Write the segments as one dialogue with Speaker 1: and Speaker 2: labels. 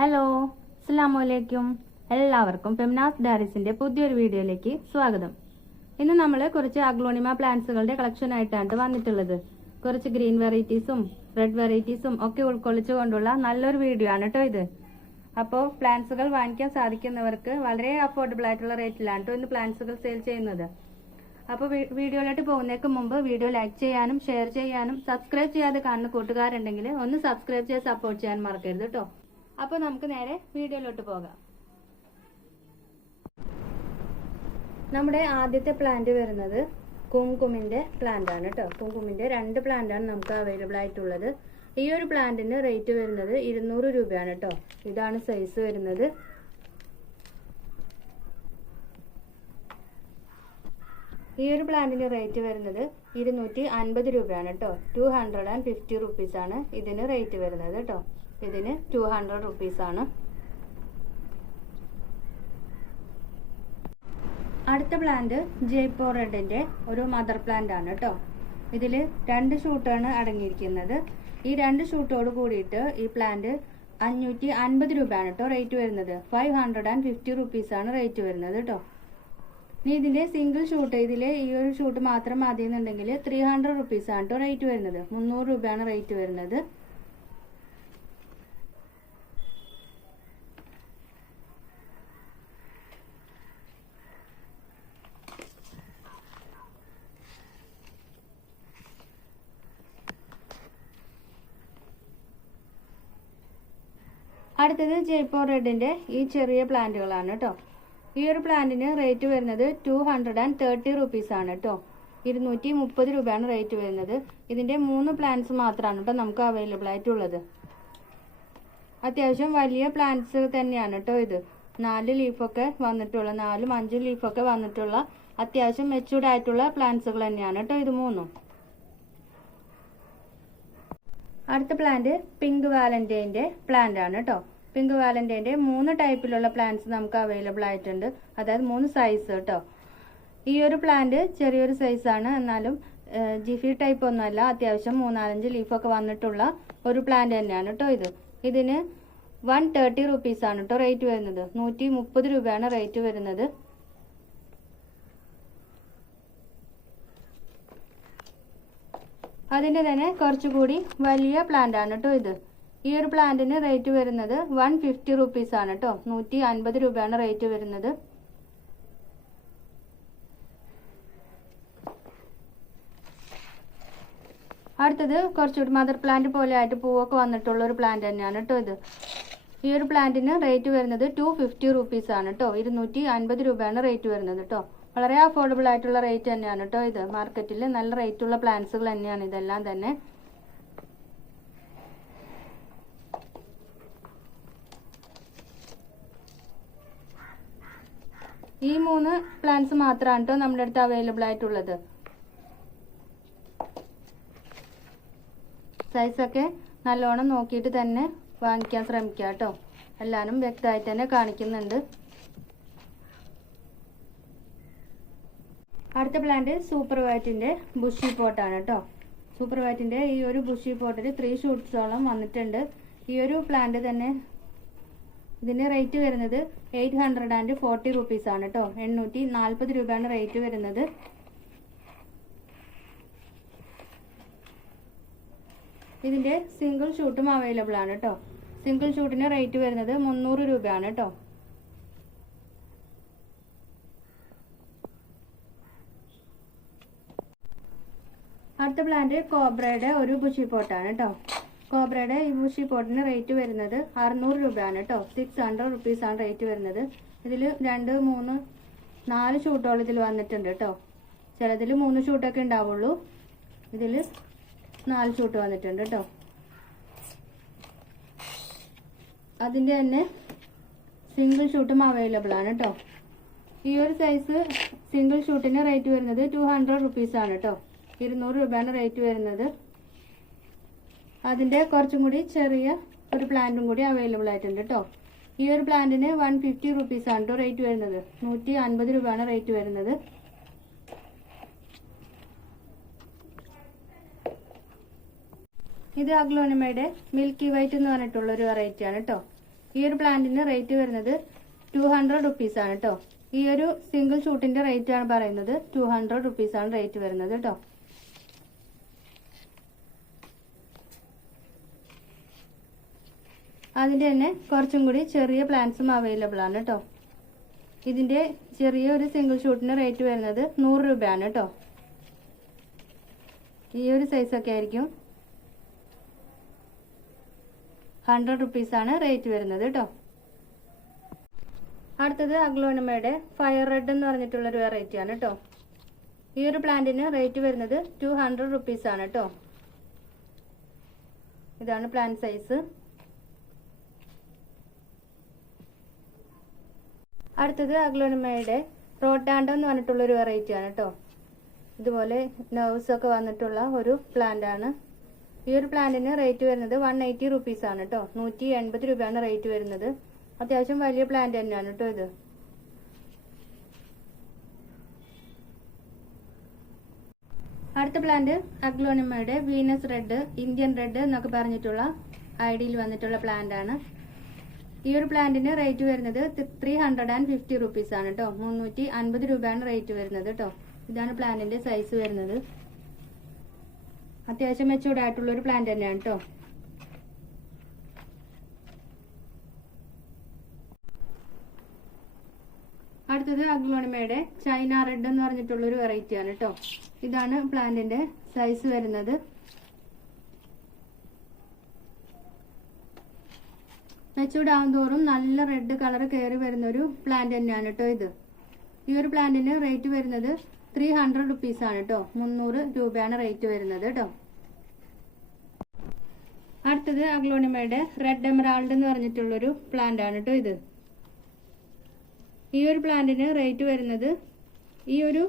Speaker 1: Hello അസ്സാമലൈക്കും എല്ലാവർക്കും ഫെമിനാസ് ഡയറീസിന്റെ പുതിയൊരു വീഡിയോയിലേക്ക് സ്വാഗതം. ഇന്ന് നമ്മൾ കുറച്ച് അഗ്ലോണിമ പ്ലാന്റ്സുകളുടെ കളക്ഷൻ ആയിട്ടാണ് വന്നിട്ടുള്ളത്. കുറച്ച് ഗ്രീൻ വെറൈറ്റീസും റെഡ് വെറൈറ്റീസും ഒക്കെ ഉൾക്കൊള്ളിച്ചുകൊണ്ടുള്ള നല്ലൊരു വീഡിയോ ആണ് കേട്ടോ ഇത്. അപ്പോൾ പ്ലാന്റ്സുകൾ വാങ്ങിക്കാൻ സാധിക്കുന്നവർക്ക് വളരെ അഫോർഡബിൾ ആയിട്ടുള്ള റേറ്റിലാണ് ഇന്ന് പ്ലാന്റ്സുകൾ സെയിൽ ചെയ്യുന്നത്. അപ്പോൾ വീഡിയോയിലോട്ട് പോകുന്നതിന് മുമ്പ് വീഡിയോ ലൈക്ക് ചെയ്യാനും ഷെയർ ചെയ്യാനും സബ്സ്ക്രൈബ് ചെയ്യാതെ കാണുന്ന കൂട്ടുകാരുണ്ടെങ്കിൽ ഒന്ന് സബ്സ്ക്രൈബ് ചെയ്ത് സപ്പോർട്ട് ചെയ്യാൻ മറക്കരുത് കേട്ടോ അപ്പോൾ നമുക്ക് നേരെ വീഡിയോയിലോട്ട് പോകാം. നമ്മുടെ ആദ്യത്തെ പ്ലാന്റ് വരുന്നത് കുങ്കുമിന്റെ പ്ലാന്റ് ആണ് കേട്ടോ കുങ്കുമിന്റെ രണ്ട് പ്ലാന്റ് ആണ് നമുക്ക് അവൈലബിൾ ആയിട്ടുള്ളത്. ഈ ഒരു പ്ലാന്റിന് റേറ്റ് വരുന്നത് ഇരുന്നൂറ് രൂപയാണ് കേട്ടോ ഇതാണ് സൈസ് വരുന്നത്. ഈ ഒരു പ്ലാന്റിന് റേറ്റ് വരുന്നത് ഇരുന്നൂറ്റി അൻപത് രൂപയാണ് കേട്ടോ two hundred and fifty rupees ആണ് ഇതിന് റേറ്റ് വരുന്നത് കേട്ടോ ഇതിന് ടു ഹൺഡ്രഡ് റുപ്പീസാണ് അടുത്ത പ്ലാന്റ് ജയ്പൂർ റെഡിന്റെ ഒരു മദർ പ്ലാന്റ് ആണ് കേട്ടോ ഇതിൽ രണ്ട് ഷൂട്ടാണ് അടങ്ങിയിരിക്കുന്നത്. ഈ രണ്ട് ഷൂട്ടോട് കൂടിയിട്ട് ഈ പ്ലാന്റ് അഞ്ഞൂറ്റി അൻപത് രൂപയാണ് കേട്ടോ റേറ്റ് വരുന്നത്. ഫൈവ് ഹൺഡ്രഡ് ആൻഡ് ഫിഫ്റ്റി റുപ്പീസാണ് റേറ്റ് വരുന്നത് കേട്ടോ ഇനി ഇതിന്റെ സിംഗിൾ ഷൂട്ട് ഇതിൽ ഈ ഒരു ഷൂട്ട് മാത്രം മതി എന്നുണ്ടെങ്കിൽ ത്രീ ഹൺഡ്രഡ് റുപ്പീസാണ് കേട്ടോ റേറ്റ് വരുന്നത്. മുന്നൂറ് രൂപയാണ് റേറ്റ് വരുന്നത്. അടുത്തത് ജയ്പൂർ റെഡിന്റെ ഈ ചെറിയ പ്ലാന്റുകളാണ് കേട്ടോ ഈ ഒരു പ്ലാന്റിന് റേറ്റ് വരുന്നത് two hundred and thirty rupees ആണ് കേട്ടോ ഇരുന്നൂറ്റി മുപ്പത് രൂപയാണ് റേറ്റ് വരുന്നത്. ഇതിന്റെ മൂന്ന് പ്ലാന്റ്സ് മാത്രമാണ് കേട്ടോ നമുക്ക് അവൈലബിൾ ആയിട്ടുള്ളത്. അത്യാവശ്യം വലിയ പ്ലാന്റ്സ് തന്നെയാണ് കേട്ടോ ഇത്. നാല് ലീഫൊക്കെ വന്നിട്ടുള്ള നാലും അഞ്ചും ലീഫൊക്കെ വന്നിട്ടുള്ള അത്യാവശ്യം മെച്ചൂർഡ് ആയിട്ടുള്ള പ്ലാന്റ്സുകൾ തന്നെയാണ് കേട്ടോ ഇത് മൂന്നും. അടുത്ത പ്ലാന്റ് പിങ്ക് വാലന്റൈന്റെ പ്ലാന്റ് ആണ് കേട്ടോ. പിങ്ക് വാലന്റൈന്റെ മൂന്ന് ടൈപ്പിലുള്ള പ്ലാന്റ്സ് നമുക്ക് അവൈലബിൾ ആയിട്ടുണ്ട്. അതായത് മൂന്ന് സൈസ് കേട്ടോ. ഈ ഒരു പ്ലാന്റ് ചെറിയൊരു സൈസാണ് എന്നാലും ജിഫി ടൈപ്പ് ഒന്നുമല്ല. അത്യാവശ്യം മൂന്നാലഞ്ച് ലീഫൊക്കെ വന്നിട്ടുള്ള ഒരു പ്ലാന്റ് തന്നെയാണ് കേട്ടോ ഇത്. ഇതിന് വൺ തേർട്ടി റുപ്പീസാണ് കേട്ടോ റേറ്റ് വരുന്നത്. നൂറ്റി മുപ്പത് രൂപയാണ് റേറ്റ് വരുന്നത്. അതിന്റെ തന്നെ കുറച്ചുകൂടി വലിയ പ്ലാന്റ് ആണ് കേട്ടോ ഇത്. ഈ ഒരു പ്ലാന്റിന് റേറ്റ് വരുന്നത് വൺ ഫിഫ്റ്റി റുപ്പീസ് ആണ് കേട്ടോ നൂറ്റി അൻപത് രൂപയാണ് റേറ്റ് വരുന്നത്. അടുത്തത് കുറച്ചുകൂടി മദർ പ്ലാന്റ് പോലെ ആയിട്ട് പൂവൊക്കെ വന്നിട്ടുള്ള ഒരു പ്ലാന്റ് തന്നെയാണ് കേട്ടോ ഇത്. ഈ ഒരു പ്ലാന്റിന് റേറ്റ് വരുന്നത് ടു ഫിഫ്റ്റി റുപ്പീസ് ആണ് കേട്ടോ ഇരുന്നൂറ്റി അൻപത് രൂപയാണ് റേറ്റ് വരുന്നത് കേട്ടോ വളരെ അഫോർഡബിൾ ആയിട്ടുള്ള റേറ്റ് തന്നെയാണ് കേട്ടോ ഇത്. മാർക്കറ്റിൽ നല്ല റേറ്റ് ഉള്ള പ്ലാന്റ്സുകൾ തന്നെയാണ്. ഇതെല്ലാം തന്നെ. ഈ മൂന്ന് പ്ലാന്റ്സ് മാത്രമാണ് കേട്ടോ നമ്മുടെ അടുത്ത് അവൈലബിൾ ആയിട്ടുള്ളത്. സൈസൊക്കെ നല്ലോണം നോക്കിയിട്ട് തന്നെ വാങ്ങിക്കാൻ ശ്രമിക്കുക കേട്ടോ എല്ലാവരും വ്യക്തമായിട്ട് തന്നെ കാണിക്കുന്നുണ്ട്. അടുത്ത പ്ലാന്റ് സൂപ്പർ വൈറ്റിന്റെ ബുഷി പോട്ടാണ് കേട്ടോ സൂപ്പർ വൈറ്റിന്റെ ഈ ഒരു ബുഷി പോട്ടിൽ ത്രീ ഷൂട്ട്സോളം വന്നിട്ടുണ്ട്. ഈ ഒരു പ്ലാന്റ് തന്നെ ഇതിന്റെ റേറ്റ് വരുന്നത് eight hundred and forty rupees ആണ് കേട്ടോ എണ്ണൂറ്റി നാൽപ്പത് രൂപയാണ് റേറ്റ് വരുന്നത്. ഇതിന്റെ സിംഗിൾ ഷൂട്ടും അവൈലബിൾ ആണ് കേട്ടോ സിംഗിൾ ഷൂട്ടിന് റേറ്റ് വരുന്നത് മുന്നൂറ് രൂപയാണ് കേട്ടോ അടുത്ത പ്ലാന്റ് കോബ്രയുടെ ഒരു ബുഷി പോട്ടാണ് കേട്ടോ കോബ്രയുടെ ഈ ബുഷി പോട്ടിന് റേറ്റ് വരുന്നത് അറുന്നൂറ് രൂപയാണ് കേട്ടോ സിക്സ് ഹൺഡ്രഡ് റുപ്പീസ് ആണ് റേറ്റ് വരുന്നത്. ഇതിൽ രണ്ട് മൂന്ന് നാല് ഷൂട്ടോളം ഇതിൽ വന്നിട്ടുണ്ട് കേട്ടോ ചിലതിൽ മൂന്ന് ഷൂട്ടൊക്കെ ഉണ്ടാവുള്ളൂ. ഇതിൽ നാല് ഷൂട്ട് വന്നിട്ടുണ്ട് കേട്ടോ അതിന്റെ തന്നെ സിംഗിൾ ഷൂട്ടും അവൈലബിൾ ആണ് കേട്ടോ ഈ ഒരു സൈസ് സിംഗിൾ ഷൂട്ടിന് റേറ്റ് വരുന്നത് ടു ഹൺഡ്രഡ് റുപ്പീസ് ആണ് കേട്ടോ ഇരുന്നൂറ് രൂപയാണ് റേറ്റ് വരുന്നത്. അതിന്റെ കുറച്ചും കൂടി ചെറിയ ഒരു പ്ലാന്റും കൂടി അവൈലബിൾ ആയിട്ടുണ്ട് കേട്ടോ ഈ ഒരു പ്ലാന്റിന് വൺ ഫിഫ്റ്റി റുപ്പീസ് ആണ് കേട്ടോ റേറ്റ് വരുന്നത്. നൂറ്റി അൻപത് രൂപയാണ് റേറ്റ് വരുന്നത്. ഇത് അഗ്ലോണിമയുടെ മിൽക്കി വൈറ്റ് എന്ന് പറഞ്ഞിട്ടുള്ള ഒരു വെറൈറ്റി ആണ് കേട്ടോ ഈ ഒരു പ്ലാന്റിന് റേറ്റ് വരുന്നത് ടു ഹൺഡ്രഡ് റുപ്പീസ് ആണ് കേട്ടോ ഈ ഒരു സിംഗിൾ ഷൂട്ടിന്റെ റേറ്റ് ആണ് പറയുന്നത്. ടു ഹൺഡ്രഡ് റുപ്പീസ് ആണ് റേറ്റ് വരുന്നത് കേട്ടോ അതിന്റെ തന്നെ കുറച്ചും കൂടി ചെറിയ പ്ലാന്റ്സും അവൈലബിൾ ആണ് കേട്ടോ ഇതിന്റെ ചെറിയ ഒരു സിംഗിൾ ഷൂട്ടിന് റേറ്റ് വരുന്നത് നൂറ് രൂപയാണ് കേട്ടോ ഈ ഒരു സൈസൊക്കെ ആയിരിക്കും. ഹൺഡ്രഡ് റുപ്പീസ് ആണ് റേറ്റ് വരുന്നത് കേട്ടോ അടുത്തത് അഗ്ലോണിമയുടെ ഫയർ റെഡ് എന്ന് പറഞ്ഞിട്ടുള്ളൊരു വെറൈറ്റിയാണ് കേട്ടോ ഈ ഒരു പ്ലാന്റിന് റേറ്റ് വരുന്നത് ടു ഹൺഡ്രഡ് റുപ്പീസ് ആണ് കേട്ടോ ഇതാണ് പ്ലാന്റ് സൈസ് അടുത്തത് അഗ്ലോണിമയുടെ റോട്ടാൻഡോ എന്ന് പറഞ്ഞിട്ടുള്ള ഒരു വെറൈറ്റി ആണ് കേട്ടോ ഇതുപോലെ നെർവ്സ് ഒക്കെ വന്നിട്ടുള്ള ഒരു പ്ലാന്റ് ആണ്. ഈ ഒരു പ്ലാന്റിന് റേറ്റ് വരുന്നത് വൺ എയ്റ്റി റുപ്പീസ് ആണ് കേട്ടോ നൂറ്റി എൺപത് രൂപയാണ് റേറ്റ് വരുന്നത്. അത്യാവശ്യം വലിയ പ്ലാന്റ് തന്നെയാണ് കേട്ടോ ഇത്. അടുത്ത പ്ലാന്റ് അഗ്ലോണിമയുടെ വീനസ് റെഡ് ഇന്ത്യൻ റെഡ് എന്നൊക്കെ പറഞ്ഞിട്ടുള്ള ഐഡിയിൽ വന്നിട്ടുള്ള പ്ലാന്റ് ആണ്. ഈ ഒരു പ്ലാന്റിന് റേറ്റ് വരുന്നത് three hundred and fifty rupees ആണ് കേട്ടോ മുന്നൂറ്റി അൻപത് രൂപയാണ് റേറ്റ് വരുന്നത് കേട്ടോ ഇതാണ് പ്ലാന്റിന്റെ സൈസ് വരുന്നത്. അത്യാവശ്യം മെച്ചൂർഡ് ആയിട്ടുള്ള ഒരു പ്ലാന്റ് തന്നെയാണ് കേട്ടോ അടുത്തത് അഗ്ലോണിമയുടെ ചൈന റെഡ് എന്ന് പറഞ്ഞിട്ടുള്ള ഒരു വെറൈറ്റി ആണ് കേട്ടോ ഇതാണ് പ്ലാന്റിന്റെ സൈസ് വരുന്നത്. മെച്ചൂർഡ് ആവും തോറും നല്ല റെഡ് കളർ കയറി വരുന്ന ഒരു പ്ലാന്റ് തന്നെയാണ് കേട്ടോ ഇത്. ഈ ഒരു പ്ലാന്റിന് റേറ്റ് വരുന്നത് ത്രീ ഹൺഡ്രഡ് റുപ്പീസ് ആണ് കേട്ടോ മുന്നൂറ് രൂപയാണ് റേറ്റ് വരുന്നത് കേട്ടോ അടുത്തത് അഗ്ലോണിമയുടെ റെഡ് എമറാൾഡ് എന്ന് പറഞ്ഞിട്ടുള്ളൊരു പ്ലാന്റ് ആണ് കേട്ടോ ഇത്. ഈ ഒരു പ്ലാന്റിന് റേറ്റ് വരുന്നത് ഈ ഒരു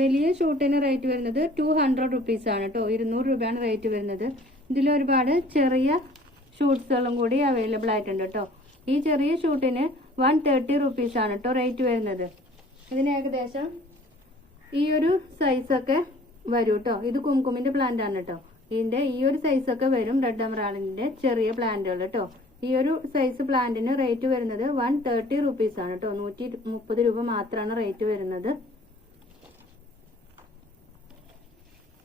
Speaker 1: വലിയ ഷൂട്ടിന് റേറ്റ് വരുന്നത് ടു ഹൺഡ്രഡ് റുപ്പീസ് ആണ് കേട്ടോ ഇരുന്നൂറ് രൂപയാണ് റേറ്റ് വരുന്നത്. ഇതിൽ ഒരുപാട് ചെറിയ ഷൂട്ട്സുകളും കൂടി അവൈലബിൾ ആയിട്ടുണ്ട് കേട്ടോ. ഈ ചെറിയ ഷൂട്ടിന് വൺ തേർട്ടി റുപ്പീസ് ആണ് കേട്ടോ റേറ്റ് വരുന്നത്. ഇതിന് ഏകദേശം ഈ ഒരു സൈസൊക്കെ വരും കേട്ടോ ഇത് പ്ലാന്റ് ആണ് കേട്ടോ ഇതിന്റെ ഈ ഒരു സൈസൊക്കെ വരും റെഡ് അമറാളിന്റെ ചെറിയ പ്ലാന്റുകൾ കേട്ടോ ഈ ഒരു സൈസ് പ്ലാന്റിന് റേറ്റ് വരുന്നത് വൺ തേർട്ടി റുപ്പീസ് ആണ് കേട്ടോ നൂറ്റി മുപ്പത് രൂപ മാത്രമാണ് റേറ്റ് വരുന്നത്.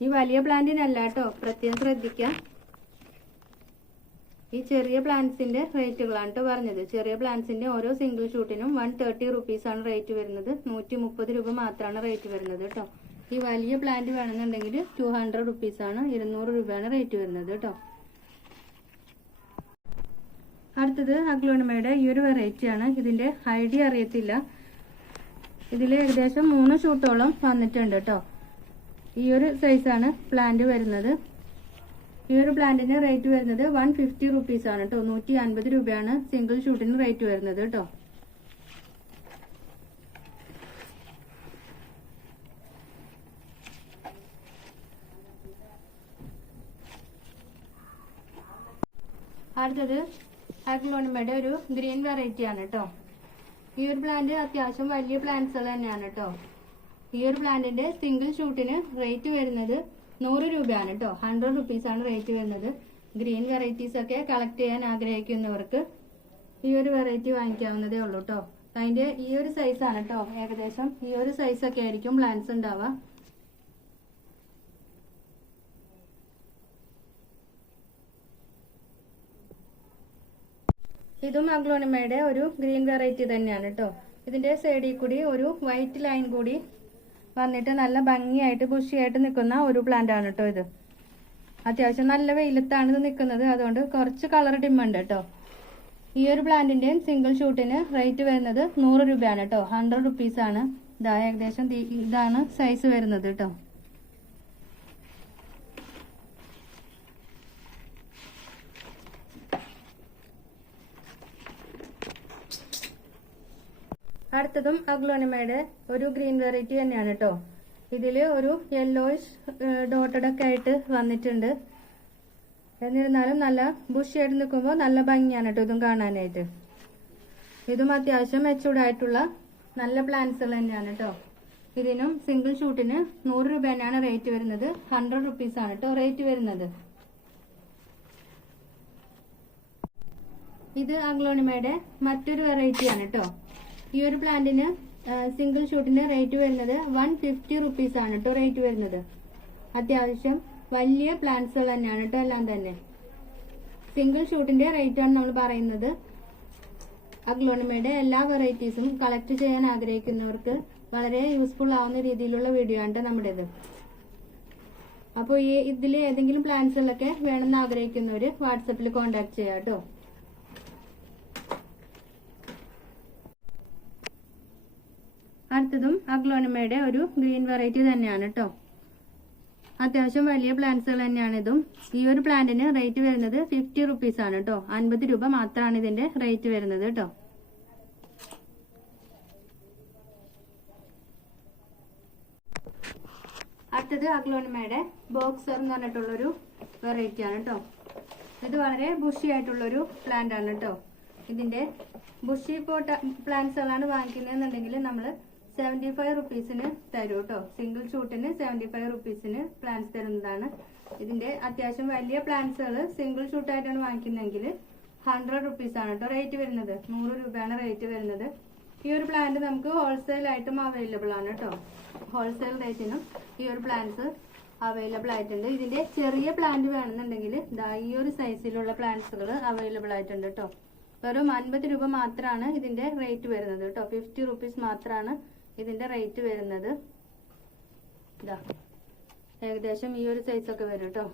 Speaker 1: ഈ വലിയ പ്ലാന്റിനല്ല കേട്ടോ പ്രത്യേകം ശ്രദ്ധിക്കാം. ഈ ചെറിയ പ്ലാന്റ്സിന്റെ റേറ്റുകളാണ് കേട്ടോ പറഞ്ഞത്. ചെറിയ പ്ലാന്റ്സിന്റെ ഓരോ സിംഗിൾ ഷൂട്ടിനും വൺ തേർട്ടി ആണ് റേറ്റ് വരുന്നത്. നൂറ്റി മുപ്പത് രൂപ മാത്രമാണ് റേറ്റ് വരുന്നത് കേട്ടോ ഈ വലിയ പ്ലാന്റ് വേണമെന്നുണ്ടെങ്കിൽ ടു ഹൺഡ്രഡ് ആണ്. ഇരുന്നൂറ് രൂപയാണ് റേറ്റ് വരുന്നത് കേട്ടോ അടുത്തത് അഗ്ലോണിമയുടെ ഈ ഒരു വെറൈറ്റി ആണ്. ഇതിന്റെ ഐഡി അറിയത്തില്ല. ഇതിൽ ഏകദേശം മൂന്ന് ഷൂട്ടോളം വന്നിട്ടുണ്ട് കേട്ടോ ഈ ഒരു സൈസാണ് പ്ലാന്റ് വരുന്നത്. ഈ ഒരു പ്ലാന്റിന് റേറ്റ് വരുന്നത് വൺ ഫിഫ്റ്റി റുപ്പീസ് ആണ് കേട്ടോ നൂറ്റി അൻപത് രൂപയാണ് സിംഗിൾ ഷൂട്ടിന് റേറ്റ് വരുന്നത് കേട്ടോ അടുത്തത് ആക്ലോണിമയുടെ ഒരു ഗ്രീൻ വെറൈറ്റി ആണ് കേട്ടോ ഈ ഒരു പ്ലാന്റ് അത്യാവശ്യം വലിയ പ്ലാന്റ്സുകൾ തന്നെയാണ് കേട്ടോ ഈ ഒരു പ്ലാന്റിന്റെ സിംഗിൾ ഷൂട്ടിന് റേറ്റ് വരുന്നത് നൂറ് രൂപയാണ് കേട്ടോ ഹൺഡ്രഡ് റുപ്പീസ് ആണ് റേറ്റ് വരുന്നത്. ഗ്രീൻ വെറൈറ്റീസ് ഒക്കെ കളക്ട് ചെയ്യാൻ ആഗ്രഹിക്കുന്നവർക്ക് ഈ ഒരു വെറൈറ്റി വാങ്ങിക്കാവുന്നതേ ഉള്ളൂ കേട്ടോ അതിന്റെ ഈ ഒരു സൈസ് ആണ് കേട്ടോ ഏകദേശം ഈ ഒരു സൈസ് ഒക്കെ ആയിരിക്കും പ്ലാന്റ്സ് ഉണ്ടാവുക. ഇതും അഗ്ലോണിമയുടെ ഒരു ഗ്രീൻ വെറൈറ്റി തന്നെയാണ് കേട്ടോ ഇതിന്റെ സൈഡിൽ കൂടി ഒരു വൈറ്റ് ലൈൻ കൂടി വന്നിട്ട് നല്ല ഭംഗിയായിട്ട് ബുഷിയായിട്ട് നിൽക്കുന്ന ഒരു പ്ലാന്റ് ആണ് കേട്ടോ ഇത്. അത്യാവശ്യം നല്ല വെയിലത്താണ് ഇത് നിൽക്കുന്നത് അതുകൊണ്ട് കുറച്ച് കളർ ഡിമുണ്ട് കേട്ടോ ഈ ഒരു പ്ലാന്റിന്റെയും സിംഗിൾ ഷൂട്ടിന് റേറ്റ് വരുന്നത് നൂറ് രൂപയാണ് കേട്ടോ ഹൺഡ്രഡ് ആണ്. ഇതാ ഏകദേശം ഇതാണ് സൈസ് വരുന്നത് കേട്ടോ അടുത്തതും അഗ്ലോണിമയുടെ ഒരു ഗ്രീൻ വെറൈറ്റി തന്നെയാണ് കേട്ടോ ഇതിൽ ഒരു യെല്ലോയിഷ് ഡോട്ടഡ് ഒക്കെ ആയിട്ട് വന്നിട്ടുണ്ട്. എന്നിരുന്നാലും നല്ല ബുഷിയായിട്ട് നിൽക്കുമ്പോൾ നല്ല ഭംഗിയാണ് കേട്ടോ ഇതും കാണാനായിട്ട്. ഇതും അത്യാവശ്യം മെച്ചൂർഡായിട്ടുള്ള നല്ല പ്ലാന്റ്സുകൾ തന്നെയാണ് കേട്ടോ ഇതിനും സിംഗിൾ ഷൂട്ടിന് നൂറ് രൂപ തന്നെയാണ് റേറ്റ് വരുന്നത്. ഹൺഡ്രഡ് റുപ്പീസ് ആണ് കേട്ടോ റേറ്റ് വരുന്നത്. ഇത് അഗ്ലോണിമയുടെ മറ്റൊരു വെറൈറ്റിയാണ് കേട്ടോ ഈ ഒരു പ്ലാന്റിന് സിംഗിൾ ഷൂട്ടിന് റേറ്റ് വരുന്നത് വൺ ഫിഫ്റ്റി റുപ്പീസ് ആണ് കേട്ടോ റേറ്റ് വരുന്നത്. അത്യാവശ്യം വലിയ പ്ലാന്റ്സുകൾ തന്നെയാണ് കേട്ടോ എല്ലാം തന്നെ. സിംഗിൾ ഷൂട്ടിന്റെ റേറ്റ് ആണ് നമ്മൾ പറയുന്നത്. അഗ്ലോണിമയുടെ എല്ലാ വെറൈറ്റീസും കളക്ട് ചെയ്യാൻ ആഗ്രഹിക്കുന്നവർക്ക് വളരെ യൂസ്ഫുൾ ആവുന്ന രീതിയിലുള്ള വീഡിയോ ആണ് നമ്മുടേത്. അപ്പോൾ ഈ ഇതിൽ ഏതെങ്കിലും പ്ലാൻസുകളൊക്കെ വേണമെന്ന് ആഗ്രഹിക്കുന്നവർ വാട്സപ്പിൽ കോൺടാക്ട് ചെയ്യാം കേട്ടോ അടുത്തതും അഗ്ലോണിമയുടെ ഒരു ഗ്രീൻ വെറൈറ്റി തന്നെയാണ് കേട്ടോ അത്യാവശ്യം വലിയ പ്ലാന്റ്സുകൾ തന്നെയാണ് ഇതും. ഈ ഒരു പ്ലാന്റിന് റേറ്റ് വരുന്നത് ഫിഫ്റ്റി റുപ്പീസ് ആണ് കേട്ടോ അൻപത് രൂപ മാത്രമാണ് ഇതിന്റെ റേറ്റ് വരുന്നത് കേട്ടോ അടുത്തത് അഗ്ലോണിമയുടെ ബോക്സർ എന്ന് പറഞ്ഞിട്ടുള്ളൊരു വെറൈറ്റി ആണ് കേട്ടോ ഇത് വളരെ ബുഷി ആയിട്ടുള്ളൊരു പ്ലാന്റ് ആണ് കേട്ടോ ഇതിന്റെ ബുഷി പോട്ട പ്ലാന്റ്സുകളാണ് വാങ്ങിക്കുന്നതെന്നുണ്ടെങ്കിൽ നമ്മൾ സെവന്റി ഫൈവ് റുപ്പീസിന് തരും കേട്ടോ സിംഗിൾ ഷൂട്ടിന് സെവന്റി ഫൈവ് റുപ്പീസിന് പ്ലാന്റ്സ് തരുന്നതാണ്. ഇതിന്റെ അത്യാവശ്യം വലിയ പ്ലാൻസുകൾ സിംഗിൾ ഷൂട്ടായിട്ടാണ് വാങ്ങിക്കുന്നതെങ്കിൽ ഹൺഡ്രഡ് റുപ്പീസ് ആണ് കേട്ടോ റേറ്റ് വരുന്നത്. നൂറ് രൂപയാണ് റേറ്റ് വരുന്നത്. ഈ ഒരു പ്ലാന്റ് നമുക്ക് ഹോൾസെയിൽ ആയിട്ടും അവൈലബിൾ ആണ് കേട്ടോ ഹോൾസെയിൽ റേറ്റിനും ഈ ഒരു പ്ലാന്റ്സ് അവൈലബിൾ ആയിട്ടുണ്ട്. ഇതിന്റെ ചെറിയ പ്ലാന്റ് വേണമെന്നുണ്ടെങ്കിൽ ദാ ഈ ഒരു സൈസിലുള്ള പ്ലാന്റ്സുകൾ അവൈലബിൾ ആയിട്ടുണ്ട് കേട്ടോ വെറും അൻപത് രൂപ മാത്രമാണ് ഇതിന്റെ റേറ്റ് വരുന്നത് കേട്ടോ ഫിഫ്റ്റി റുപ്പീസ് മാത്രമാണ് ഇതിന്റെ റേറ്റ് വരുന്നത് ഇതാ. ഏകദേശം ഈ ഒരു സൈസ് ഒക്കെ വരും കേട്ടോ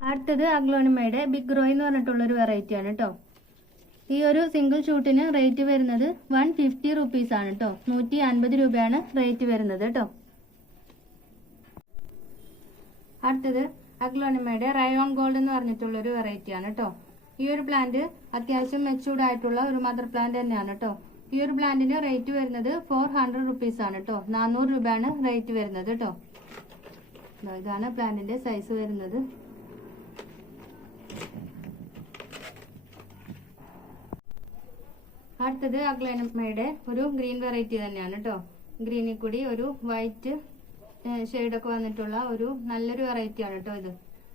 Speaker 1: അടുത്തത് അഗ്ലോണിമയുടെ ബിഗ് റോയ് എന്ന് പറഞ്ഞിട്ടുള്ള ഒരു വെറൈറ്റി ആണ് കേട്ടോ ഈ ഒരു സിംഗിൾ ഷൂട്ടിന് റേറ്റ് വരുന്നത് വൺ ഫിഫ്റ്റി റുപ്പീസ് ആണ് കേട്ടോ നൂറ്റി അൻപത് രൂപയാണ് റേറ്റ് വരുന്നത് കേട്ടോ അടുത്തത് അഗ്ലോണിമയുടെ റയോൺ ഗോൾഡ് എന്ന് പറഞ്ഞിട്ടുള്ള ഒരു വെറൈറ്റി ആണ് കേട്ടോ ഈ ഒരു പ്ലാന്റ് അത്യാവശ്യം മെച്ചൂർഡ് ആയിട്ടുള്ള ഒരു മദർ പ്ലാന്റ് തന്നെയാണ് കേട്ടോ ഈ ഒരു പ്ലാന്റിന് റേറ്റ് വരുന്നത് ഫോർ ഹൺഡ്രഡ് റുപ്പീസ് ആണ് കേട്ടോ നാനൂറ് രൂപയാണ് റേറ്റ് വരുന്നത് കേട്ടോ ഇതാണ് പ്ലാന്റിന്റെ സൈസ് വരുന്നത്. അടുത്തത് അഗ്ലനമ്മയുടെ ഒരു ഗ്രീൻ വെറൈറ്റി തന്നെയാണ് കേട്ടോ ഗ്രീനിൽ കൂടി ഒരു വൈറ്റ് ഷെയ്ഡൊക്കെ വന്നിട്ടുള്ള ഒരു നല്ലൊരു വെറൈറ്റി ആണ് കേട്ടോ ഇത്.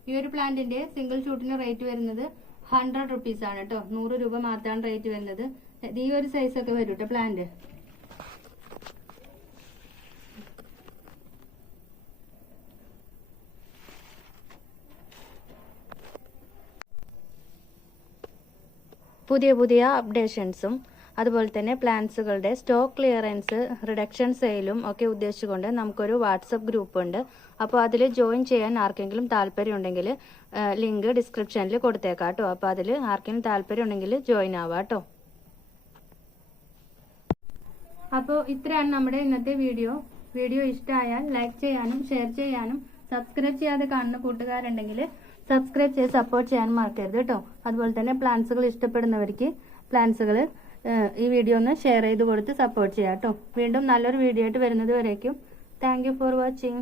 Speaker 1: ഈ ഒരു പ്ലാന്റിന്റെ സിംഗിൾ ഷൂട്ടിന് റേറ്റ് വരുന്നത് ഹൺഡ്രഡ് റുപ്പീസ് ആണ് കേട്ടോ നൂറ് രൂപ മാത്രമാണ് റേറ്റ് വരുന്നത്. ഈ ഒരു സൈസ് ഒക്കെ വരും കേട്ടോ പ്ലാന്റ് പുതിയ പുതിയ അപ്ഡേഷൻസും അതുപോലെ തന്നെ പ്ലാൻസുകളുടെ സ്റ്റോക്ക് ക്ലിയറൻസ് റിഡക്ഷൻ സെയിലും ഒക്കെ ഉദ്ദേശിച്ചുകൊണ്ട് നമുക്കൊരു വാട്സപ്പ് ഗ്രൂപ്പ് ഉണ്ട്. അപ്പോൾ അതിൽ ജോയിൻ ചെയ്യാൻ ആർക്കെങ്കിലും താല്പര്യം ഉണ്ടെങ്കിൽ ലിങ്ക് ഡിസ്ക്രിപ്ഷനിൽ കൊടുത്തേക്കാം കേട്ടോ അപ്പോൾ അതിൽ ആർക്കെങ്കിലും താല്പര്യം ഉണ്ടെങ്കിൽ ജോയിൻ ആവാം കേട്ടോ അപ്പോൾ ഇത്രയാണ് നമ്മുടെ ഇന്നത്തെ വീഡിയോ. വീഡിയോ ഇഷ്ടമായാൽ ലൈക്ക് ചെയ്യാനും ഷെയർ ചെയ്യാനും സബ്സ്ക്രൈബ് ചെയ്യാതെ കാണുന്ന കൂട്ടുകാരുണ്ടെങ്കിൽ സബ്സ്ക്രൈബ് ചെയ്ത് സപ്പോർട്ട് ചെയ്യാൻ മറക്കരുത് കേട്ടോ അതുപോലെ തന്നെ പ്ലാൻസുകൾ ഇഷ്ടപ്പെടുന്നവർക്ക് പ്ലാൻസുകൾ ഈ വീഡിയോ ഒന്ന് ഷെയർ ചെയ്ത് കൊടുത്ത് സപ്പോർട്ട് ചെയ്യാം കേട്ടോ വീണ്ടും നല്ലൊരു വീഡിയോ ആയിട്ട് വരുന്നത് വരേക്കും. Thank for watching